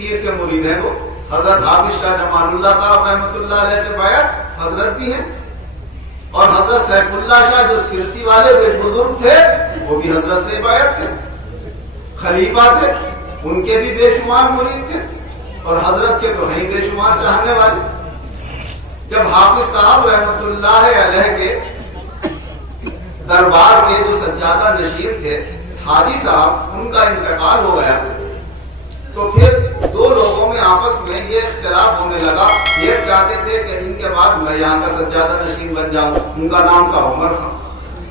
پیر کے مرید ہیں وہ. حضرت حافظ شاہ جمال اللہ صاحب رحمۃ اللہ علیہ سے بیعت حضرت بھی ہیں, اور حضرت سیف اللہ شاہ جو سرسی والے بزرگ تھے وہ بھی حضرت سے بیعت تھے, خلیفہ تھے, ان کے بھی بے شمار مرید تھے, اور حضرت کے تو ہیں بے شمار چاہنے والے. جب حافظ صاحب رحمۃ اللہ علیہ کے دربار کے جو سجادہ نشین تھے حاجی صاحب, ان کا انتقال ہو گیا, تو پھر دو لوگوں میں آپس میں یہ اختلاف ہونے لگا. ایک چاہتے تھے کہ ان کے بعد میں یہاں کا سجادہ نشین بن جاؤں, ان کا نام تھا عمر خان,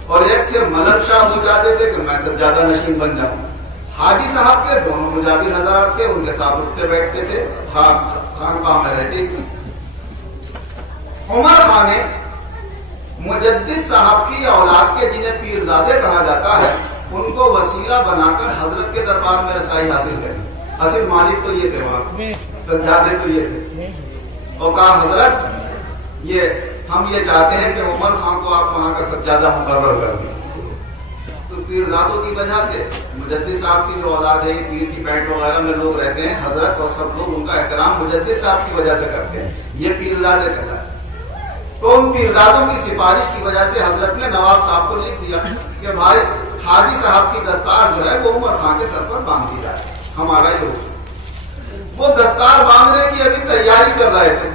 اور ایک تھے ملک شاہ, وہ چاہتے تھے کہ میں سجادہ نشین بن جاؤں. حاجی صاحب کے دونوں مجاور حضرات کے, ان کے ساتھ اٹھتے بیٹھتے تھے, خانقاہ میں رہتے تھے. عمر خان نے مجدد صاحب کی اولاد کے, جنہیں پیرزادے کہا جاتا ہے, ان کو وسیلہ بنا کر حضرت کے دربار میں رسائی حاصل کری. اصل مالک تو یہ تھے, وہاں سجادے تو یہ تھے, اور کہا حضرت ہم یہ چاہتے ہیں کہ عمر خان کو آپ وہاں کا سجادہ مقرر کر دیں. تو پیرزادوں کی وجہ سے مجدد صاحب کی جو اولاد ہے, پیر کی پینٹ وغیرہ میں لوگ رہتے ہیں, حضرت اور سب لوگ ان کا احترام مجدد صاحب کی وجہ سے کرتے ہیں, یہ پیرزادے کہتا ہے. تو ان پیرزادوں کی سفارش کی وجہ سے حضرت نے نواب صاحب کو لکھ دیا کہ بھائی حاجی صاحب کی دستار جو ہے وہ عمر خان کے سر پر باندھ دی جائے, ہمارا یہ حکم. وہ دستار باندھنے کی ابھی تیاری کر رہے تھے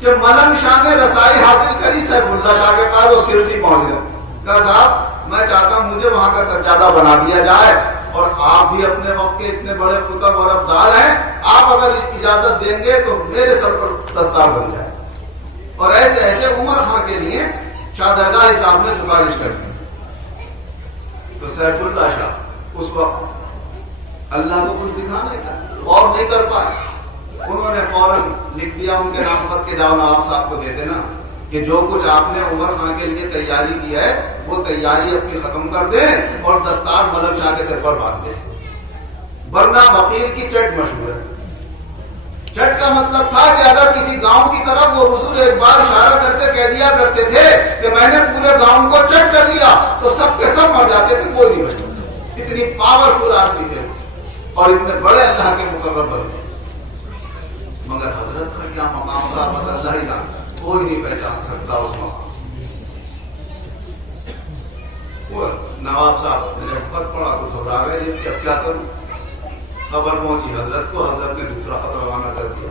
کہ ملنگ شاہ نے رسائی حاصل کری سیف اللہ شاہ کے پاس, وہ سرسی پہنچ گئے. کہا صاحب میں چاہتا ہوں مجھے وہاں کا سجادہ بنا دیا جائے, اور آپ بھی اپنے وقت کے اتنے بڑے خطب اور ابدال ہیں, آپ اگر اجازت دیں گے تو میرے سر پر دستار بن جائے. اور ایسے ایسے عمر خان کے لیے شاہ درگاہ صاحب نے سفارش کر دی. تو سیف اللہ شاہ اس وقت اللہ کو کچھ دکھا نہیں تھا, غور نہیں کر پائے. انہوں نے فوراً لکھ دیا ان کے نام خط کے, جاؤ نواب صاحب کو دے دینا کہ جو کچھ آپ نے عمر خان کے لیے تیاری کی ہے وہ تیاری اپنی ختم کر دیں اور دستار ملک شاہ کے سر پر باندھ دیں. ورنہ فقیر کی چٹ مشہور ہے. چٹ کا مطلب تھا کہ اگر کسی گاؤں کی طرف وہ حضور ایک بار اشارہ کر کے کہہ دیا کرتے تھے کہ میں نے پورے گاؤں کو چٹ کر لیا, تو سب کے سب مر جاتے تھے, کوئی نہیں بچتا. اتنی پاورفل آدمی تھے اور اتنے بڑے اللہ کے مقرب بندے. مگر حضرت کا کیا مقام تھا بس اللہ ہی جانتا, کوئی نہیں پہچان سکتا اس مقام. وہ نواب صاحب نے جب خط پڑھا تو گھبرا گئے کہ اب کیا کروں. خبر پہنچی حضرت کو, حضرت نے دوسرا خط روانہ کر دیا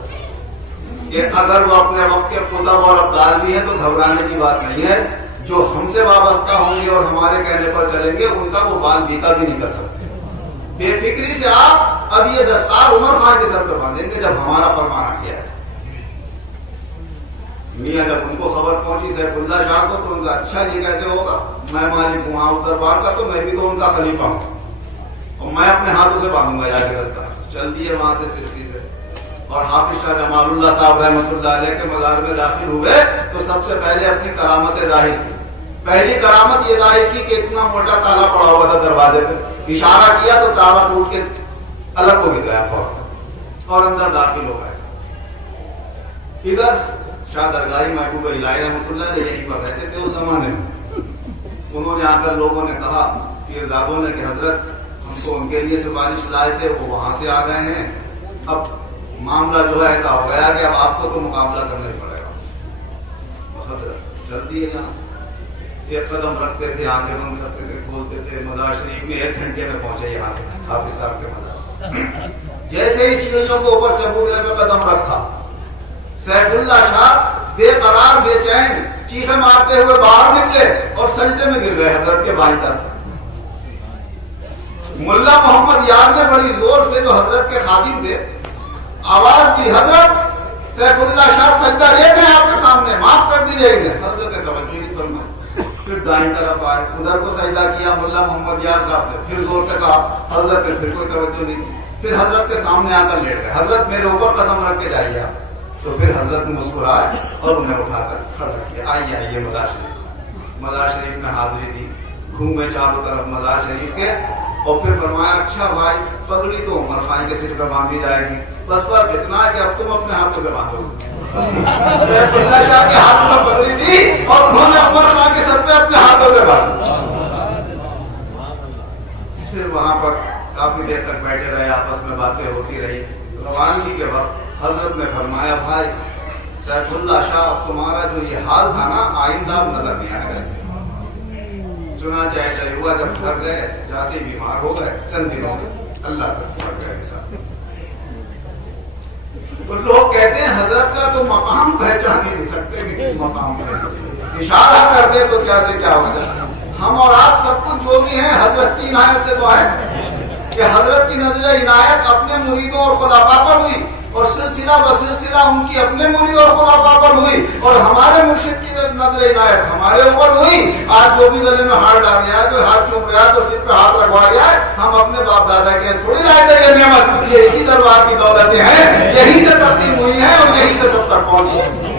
کہ اگر وہ اپنے وقت کے خطب اور ابدال بھی ہیں تو گھبرانے کی بات نہیں ہے, جو ہم سے وابستہ ہوں گے اور ہمارے کہنے پر چلیں گے ان کا وہ بال بیکا بھی نہیں کر سکتے. بے فکری سے آپ اب یہ دستار عمر خان کے سر پہ باندھیں گے جب ہمارا فرمان آ گیا ہے. میاں جب ان کو خبر پہنچی سیف اللہ شاہ کو, تو ان کا اچھا یہ کیسے ہوگا, میں مالک ہوں وہاں دربار کا, تو میں بھی تو ان کا خلیفہ ہوں اور میں اپنے ہاتھوں سے باندھوں گا جا کے دستار. چل دیے وہاں سے سرسی سے, اور حافظ شاہ جمال اللہ صاحب رحمۃ اللہ علیہ کے مزار میں داخل ہوئے تو سب سے پہلے اپنی کرامت ظاہر کی. پہلی کرامت یہ ظاہر کی کہ اتنا موٹا تالا پڑا ہوا تھا دروازے پہ, اشارہ کیا تو تالا ٹوٹ کے الگ ہو گیا فوراً, اور اندر داخل ہو گئے. ادھر شاہ درگاہی محبوب الہی رحمۃ اللہ علیہ یہیں پر رہتے تھے اس زمانے میں. انہوں نے آ کر لوگوں نے کہا, پیرزادوں نے, کہ حضرت ہم کو ان کے لیے سفارش لائے تھے, وہ وہاں سے آ گئے ہیں, اب معاملہ جو ہے ایسا ہو گیا کہ اب آپ کو تو مقابلہ کرنا ہی پڑے گا. حضرت جلدی ہے یہاں, ایک قدم رکھتے تھے, آنکھیں بند کرتے تھے, کھولتے تھے. مزار شریف میں 1 گھنٹے میں پہنچے یہاں سے حافظ صاحب کے مزار. جیسے ہی سیڑھیوں کے اوپر چبوترے پہ قدم رکھا, سیف اللہ شاہ بے قرار بے چین چیخیں مارتے ہوئے باہر نکلے اور سجدے میں گر گئے حضرت کے بائیں طرف. ملا محمد یار نے بڑی زور سے, جو حضرت کے خادم تھے, آواز دی, حضرت سیف اللہ شاہ سجدہ لیتے ہیں آپ کے سامنے, معاف کر دیجیے گا. حضرت نے توجہ نہیں فرمائی, پھر دائیں طرف آئے, ادھر کو سجدہ کیا ملا محمد یار صاحب نے, پھر زور سے کہا. حضرت نے پھر کوئی توجہ نہیں کی, پھر حضرت کے سامنے آ کر لیٹ گئے. حضرت میرے اوپر قدم رکھ کے جائیے آپ. تو پھر حضرت نے مسکرائے اور انہیں اٹھا کر کھڑا کیا. آئیے مزار شریف. مزار شریف میں حاضری دی, گھومے چاروں طرف مزار شریف کے, اور پھر فرمایا اچھا بھائی پگڑی تو عمر خان کے سر پہ باندھی جائے گی, بس فرق اتنا ہے کہ اب تم اپنے ہاتھوں سے باندھو. سیف اللہ شاہ کے ہاتھ میں پگڑی دی اور انہوں نے عمر خان کے سر پہ اپنے ہاتھوں سے باندھی. پھر وہاں پر کافی دیر تک بیٹھے رہے، آپس میں باتیں ہوتی رہی۔ روانگی کے وقت حضرت نے فرمایا بھائی سیف اللہ شاہ اب تمہارا جو یہ حال تھا نا آئندہ اب نظر نہیں آئے گا۔ چنانچہ ایسا ہوا جب گھر گئے جاتے ہی بیمار ہو گئے، چند دنوں میں اللہ تک پہنچ گئے ساتھ۔ تو لوگ کہتے ہیں حضرت کا تو مقام پہچان ہی نہیں سکتے کہ کس مقام پہ، اشارہ کر دے تو کیا سے کیا ہو جائے۔ ہم اور آپ سب کچھ جو بھی ہیں حضرت کی عنایت سے تو ہے کہ حضرت کی نظر عنایت اپنے مریدوں اور خلفاء پر ہوئی، اور سلسلہ بسلسلہ ان کی اپنے مرید اور خلفاء پر ہوئی، اور ہمارے مرشد کی نظر عنایت ہمارے اوپر ہوئی۔ آج جو بھی گلے میں ہاتھ ڈال رہا ہے، جو ہاتھ چوم رہا ہے، تو سر پہ ہاتھ لگوا رہا ہے، ہم اپنے باپ دادا کے تھوڑی لائے تھے یہ نعمت، یہ اسی دربار کی دولتیں ہیں، یہی سے تقسیم ہوئی ہیں اور یہی سے سب تک پہنچی ہے۔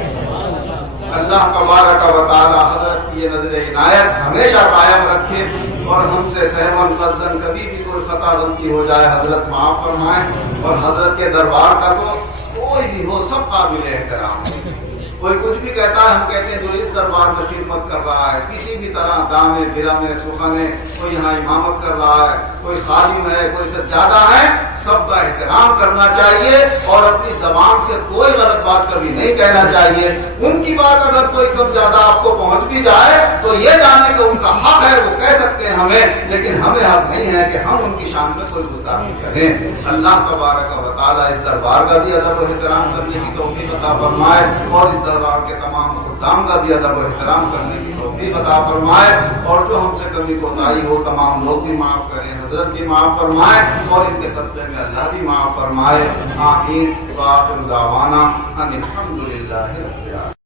اللہ تبارک و تعالی حضرت کی یہ نظر عنایت ہمیشہ قائم رکھے، اور ہم سے سہون قصدن کبھی بھی کوئی خطا غلطی ہو جائے حضرت معاف فرمائیں۔ اور حضرت کے دربار کا تو کوئی بھی ہو سب قابل احترام ہے۔ کوئی کچھ بھی کہتا ہے، ہم کہتے ہیں جو اس دربار میں خدمت کر رہا ہے کسی بھی طرح دامے برامے سخنے، کوئی یہاں امامت کر رہا ہے، کوئی خادم ہے، کوئی سجادہ ہے، سب کا احترام کرنا چاہیے، اور اپنی زبان سے کوئی غلط بات کبھی نہیں کہنا چاہیے۔ ان کی بات اگر کوئی کم زیادہ آپ کو پہنچ بھی جائے تو یہ جانے کہ ان کا حق ہے، وہ کہہ سکتے ہیں ہمیں، لیکن ہمیں حق نہیں ہے کہ ہم ان کی شان میں کوئی گستاخی کریں۔ اللہ تبارک و تعالیٰ اس دربار کا بھی ادب و احترام کرنے کی توفیق عطا فرمائے، اور اس دربار کے تمام خدام کا بھی ادب و احترام کرنے کی توفیق عطا فرمائے، اور جو ہم سے کمی کوتاہی ہو تمام لوگ بھی معاف کریں، حضرت بھی معاف فرمائے، اور ان کے صدقے میں اللہ بھی معاف فرمائے۔ آمین۔ وآخر دعوانا ان الحمد للہ۔